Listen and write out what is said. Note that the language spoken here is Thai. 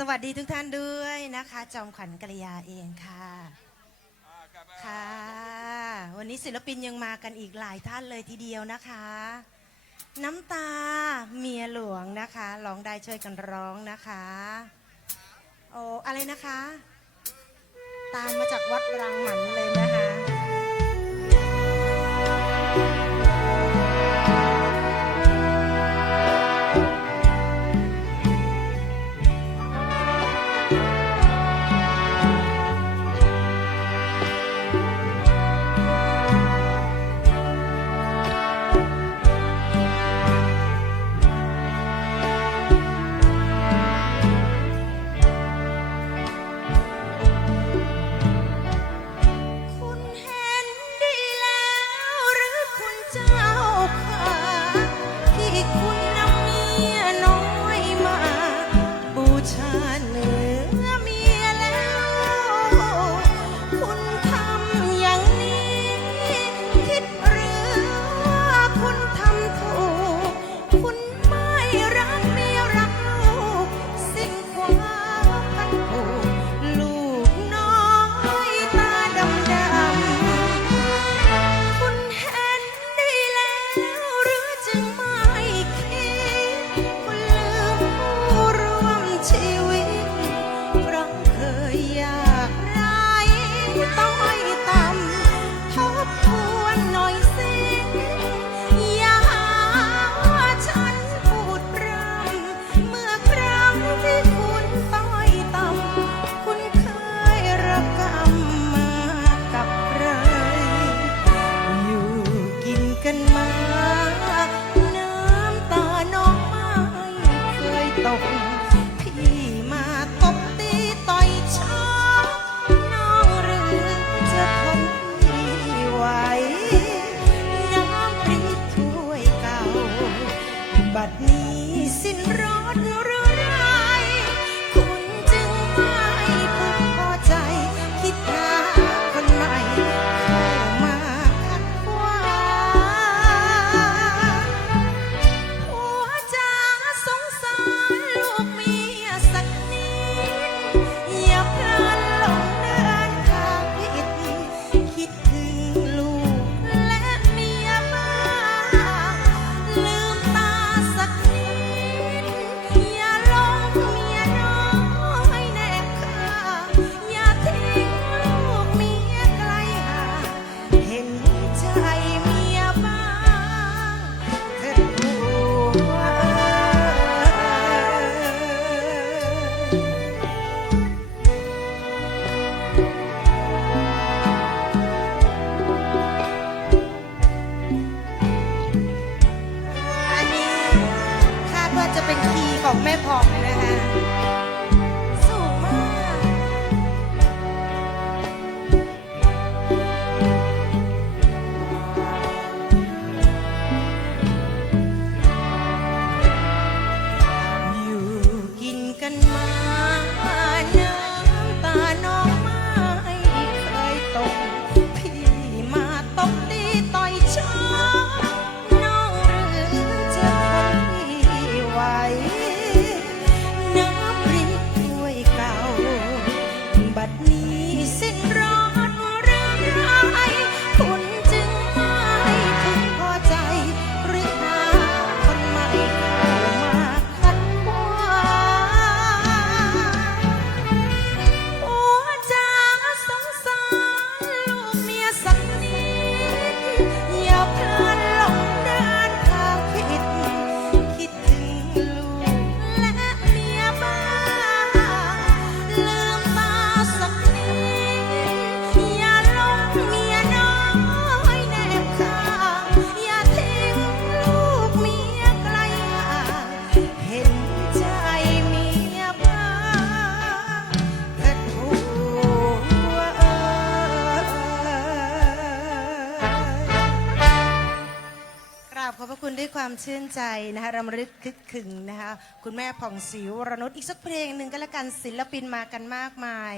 สวัสดีทุกท่านด้วยนะคะ จอมขวัญกริยาเองค่ะ ค่ะ วันนี้ศิลปินยังมากันอีกหลายท่านเลยทีเดียวนะคะ น้ำตาเมียหลวงนะคะร้องได้ช่วยกันร้องนะคะ โอ้อะไรนะคะ ตามมาจากวัดรังหมันเลยนะ time. 一起。 เห็นม่ย อัคาดว่าจะเป็นคีย์ของแม่พองนะคะ ราบขอบพระคุณด้วยความชื่นใจนะคะรำลึกคึกขึงนะคะ คุณแม่ผ่องสิวรนุชอีกสักเพลงหนึ่งก็แล้วกันศิลปินมากันมากมาย